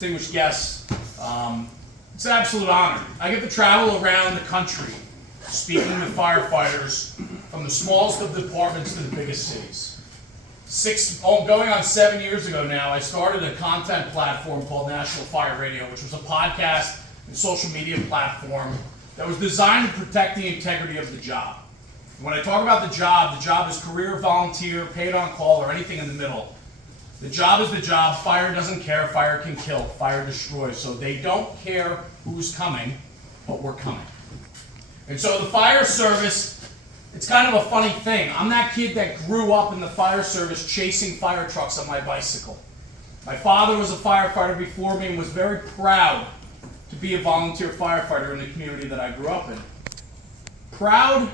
Distinguished guests, it's an absolute honor. I get to travel around the country speaking to firefighters from the smallest of departments to the biggest cities. Going on 7 years ago now, I started a content platform called National Fire Radio, which was a podcast and social media platform that was designed to protect the integrity of the job. When I talk about the job is career, volunteer, paid on call, or anything in the middle. The job is the job. Fire doesn't care. Fire can kill. Fire destroys. So they don't care who's coming, but we're coming. And so the fire service, it's kind of a funny thing. I'm that kid that grew up in the fire service chasing fire trucks on my bicycle. My father was a firefighter before me and was very proud to be a volunteer firefighter in the community that I grew up in. Proud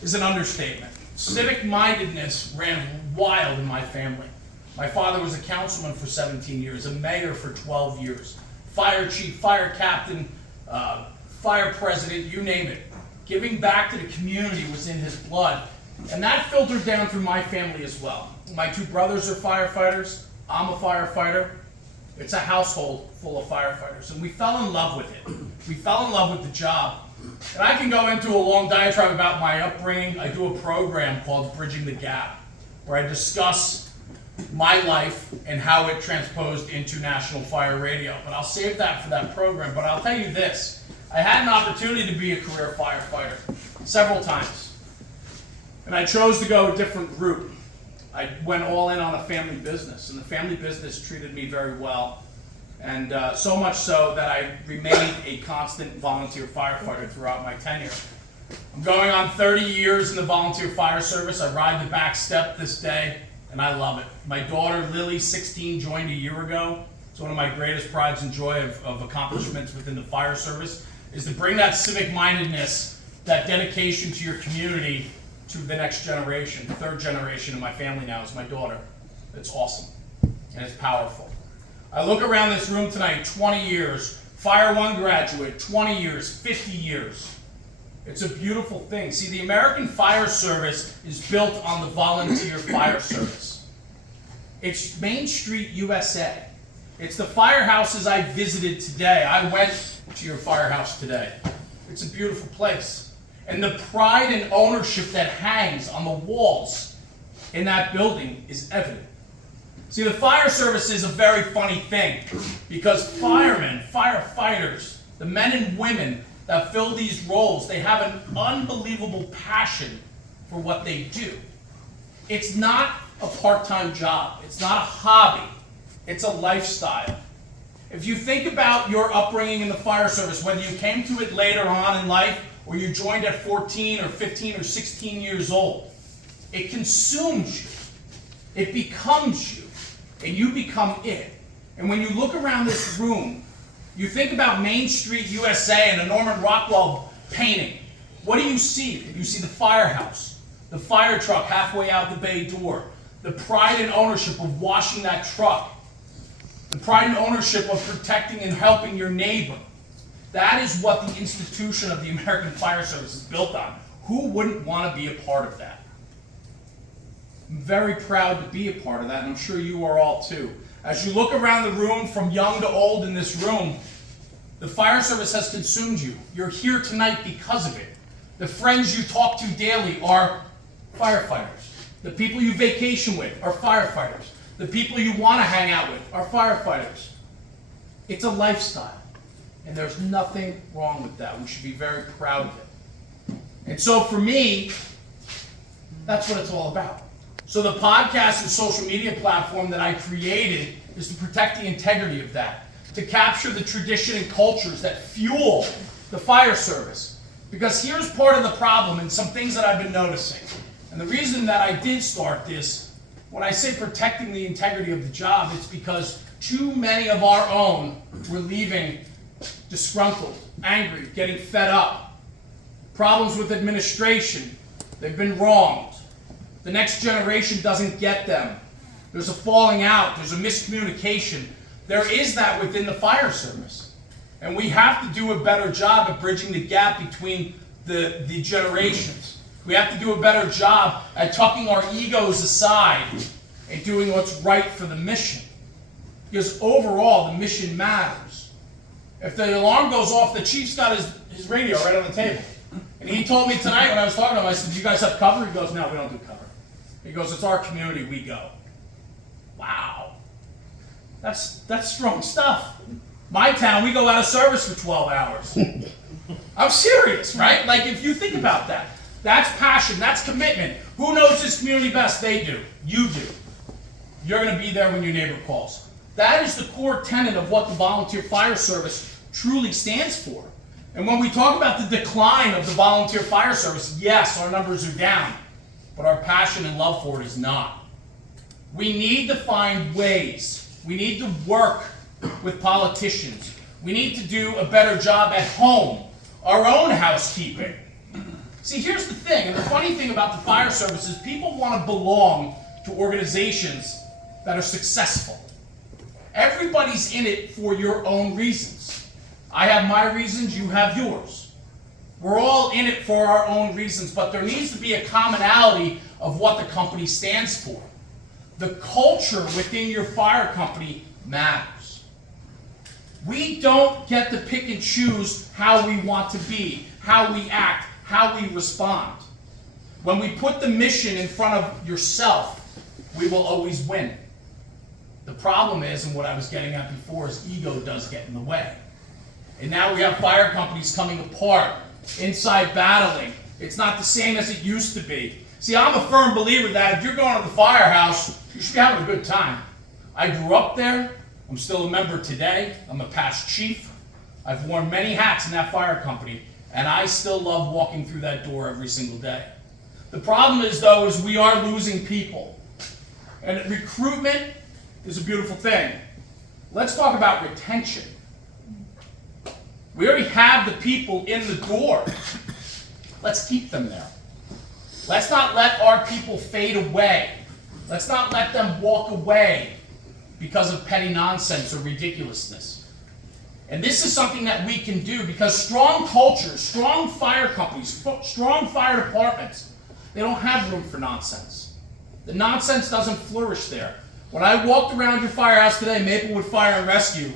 is an understatement. Civic-mindedness ran wild in my family. My father was a councilman for 17 years, a mayor for 12 years, fire chief, fire captain, fire president, you name it. Giving back to the community was in his blood, and that filtered down through my family as well. My two brothers are firefighters, I'm a firefighter. It's a household full of firefighters, and we fell in love with it. We fell in love with the job. And I can go into a long diatribe about my upbringing. I do a program called Bridging the Gap, where I discuss my life and how it transposed into National Fire Radio. But I'll save that for that program. But I'll tell you this, I had an opportunity to be a career firefighter several times. And I chose to go a different route. I went all in on a family business, and the family business treated me very well. And so much so that I remained a constant volunteer firefighter throughout my tenure. I'm going on 30 years in the volunteer fire service. I ride the back step this day, and I love it. My daughter, Lily, 16, joined a year ago. It's one of my greatest prides and joy of accomplishments within the fire service, is to bring that civic-mindedness, that dedication to your community to the next generation. The third generation of my family now is my daughter. It's awesome, and it's powerful. I look around this room tonight, 20 years, Fire One graduate, 20 years, 50 years. It's a beautiful thing. See, the American Fire Service is built on the volunteer fire service. It's Main Street, USA. It's the firehouses I visited today. I went to your firehouse today. It's a beautiful place. And the pride and ownership that hangs on the walls in that building is evident. See, the fire service is a very funny thing because firemen, firefighters, the men and women that fill these roles, they have an unbelievable passion for what they do. It's not a part-time job. It's not a hobby. It's a lifestyle. If you think about your upbringing in the fire service, whether you came to it later on in life or you joined at 14 or 15 or 16 years old, it consumes you. It becomes you. And you become it. And when you look around this room, you think about Main Street, USA, and a Norman Rockwell painting. What do you see? You see the firehouse, the fire truck halfway out the bay door, the pride and ownership of washing that truck, the pride and ownership of protecting and helping your neighbor. That is what the institution of the American Fire Service is built on. Who wouldn't want to be a part of that? I'm very proud to be a part of that, and I'm sure you are all too. As you look around the room, from young to old in this room, the fire service has consumed you. You're here tonight because of it. The friends you talk to daily are firefighters. The people you vacation with are firefighters. The people you want to hang out with are firefighters. It's a lifestyle, and there's nothing wrong with that. We should be very proud of it. And so for me, that's what it's all about. So the podcast and social media platform that I created is to protect the integrity of that, to capture the tradition and cultures that fuel the fire service. Because here's part of the problem and some things that I've been noticing. And the reason that I did start this, when I say protecting the integrity of the job, it's because too many of our own were leaving disgruntled, angry, getting fed up. Problems with administration, they've been wronged. The next generation doesn't get them. There's a falling out. There's a miscommunication. There is that within the fire service. And we have to do a better job at bridging the gap between the generations. We have to do a better job at tucking our egos aside and doing what's right for the mission. Because overall, the mission matters. If the alarm goes off, the chief's got his radio right on the table. And he told me tonight when I was talking to him, I said, do you guys have cover? He goes, no, we don't do cover. He goes, it's our community, we go. Wow. That's strong stuff. My town, we go out of service for 12 hours. I'm serious, right? Like, if you think about that, that's passion, that's commitment. Who knows this community best? They do. You do. You're going to be there when your neighbor calls. That is the core tenet of what the volunteer fire service truly stands for. And when we talk about the decline of the volunteer fire service, yes, our numbers are down, but our passion and love for it is not. We need to find ways. We need to work with politicians. We need to do a better job at home, our own housekeeping. See, here's the thing, and the funny thing about the fire service is people want to belong to organizations that are successful. Everybody's in it for your own reasons. I have my reasons, you have yours. We're all in it for our own reasons, but there needs to be a commonality of what the company stands for. The culture within your fire company matters. We don't get to pick and choose how we want to be, how we act, how we respond. When we put the mission in front of yourself, we will always win. The problem is, and what I was getting at before, is ego does get in the way. And now we have fire companies coming apart, inside battling. It's not the same as it used to be. See, I'm a firm believer that if you're going to the firehouse, you should be having a good time. I grew up there. I'm still a member today. I'm a past chief. I've worn many hats in that fire company, and I still love walking through that door every single day. The problem is, though, is we are losing people. And recruitment is a beautiful thing. Let's talk about retention. We already have the people in the door. Let's keep them there. Let's not let our people fade away. Let's not let them walk away because of petty nonsense or ridiculousness. And this is something that we can do because strong cultures, strong fire companies, strong fire departments, they don't have room for nonsense. The nonsense doesn't flourish there. When I walked around your firehouse today, Maplewood Fire and Rescue,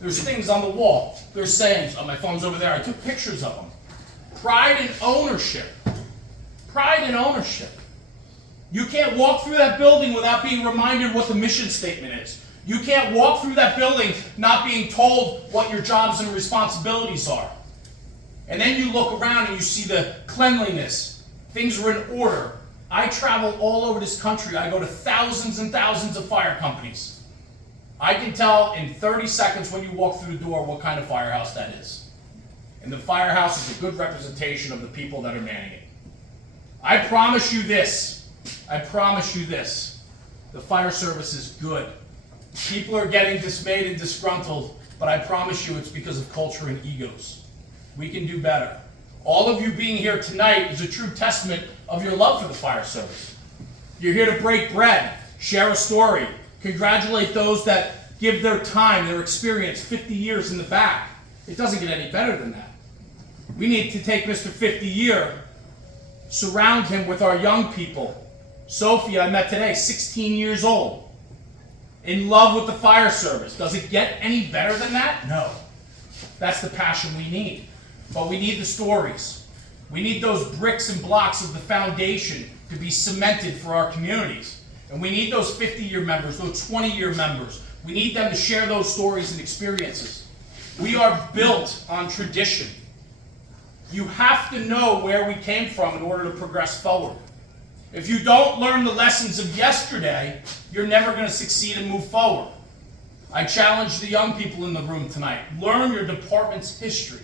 there's things on the wall. There's sayings. Oh, my phone's over there. I took pictures of them. Pride and ownership. Pride and ownership. You can't walk through that building without being reminded what the mission statement is. You can't walk through that building not being told what your jobs and responsibilities are. And then you look around and you see the cleanliness. Things are in order. I travel all over this country. I go to thousands and thousands of fire companies. I can tell in 30 seconds when you walk through the door what kind of firehouse that is. And the firehouse is a good representation of the people that are manning it. I promise you this. I promise you this. The fire service is good. People are getting dismayed and disgruntled, but I promise you it's because of culture and egos. We can do better. All of you being here tonight is a true testament of your love for the fire service. You're here to break bread, share a story, congratulate those that give their time, their experience, 50 years in the back. It doesn't get any better than that. We need to take Mr. 50 Year, surround him with our young people. Sophie, I met today, 16 years old, in love with the fire service. Does it get any better than that? No. That's the passion we need. But we need the stories. We need those bricks and blocks of the foundation to be cemented for our communities. And we need those 50-year members, those 20-year members. We need them to share those stories and experiences. We are built on tradition. You have to know where we came from in order to progress forward. If you don't learn the lessons of yesterday, you're never going to succeed and move forward. I challenge the young people in the room tonight. Learn your department's history.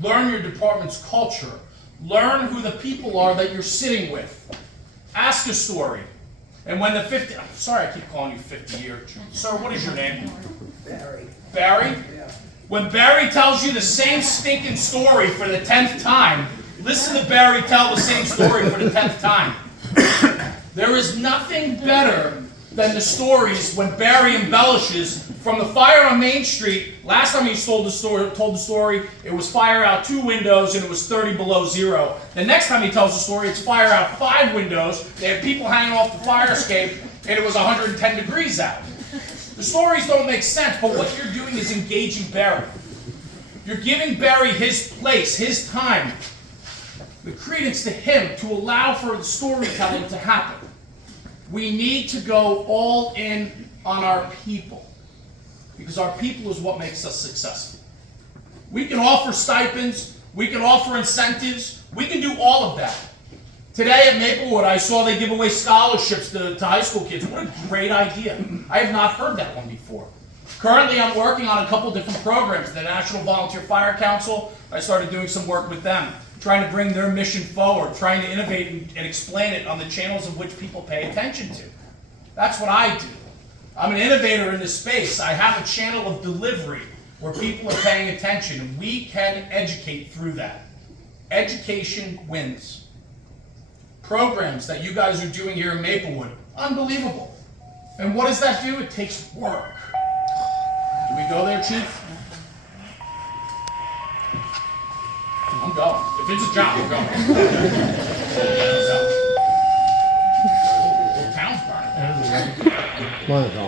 Learn your department's culture. Learn who the people are that you're sitting with. Ask a story. And when the 50, I'm sorry I keep calling you 50-year. Sir, what is your name? Barry. Barry? Yeah. When Barry tells you the same stinking story for the 10th time, listen to Barry tell the same story for the 10th time. There is nothing better than the stories when Barry embellishes from the fire on Main Street. Last time he told the story, it was fire out 2 windows and it was 30 below zero. The next time he tells the story, it's fire out 5 windows. They had people hanging off the fire escape and it was 110 degrees out. The stories don't make sense, but what you're doing is engaging Barry. You're giving Barry his place, his time, the credence to him to allow for the storytelling to happen. We need to go all in on our people, because our people is what makes us successful. We can offer stipends, we can offer incentives, we can do all of that. Today at Maplewood, I saw they give away scholarships to high school kids. What a great idea. I have not heard that one before. Currently, I'm working on a couple different programs. The National Volunteer Fire Council, I started doing some work with them, trying to bring their mission forward, trying to innovate and explain it on the channels of which people pay attention to. That's what I do. I'm an innovator in this space. I have a channel of delivery where people are paying attention, and we can educate through that. Education wins. Programs that you guys are doing here in Maplewood, unbelievable. And what does that do? It takes work. Do we go there, Chief? I'm going. If it's a job, we're going. The town's burning.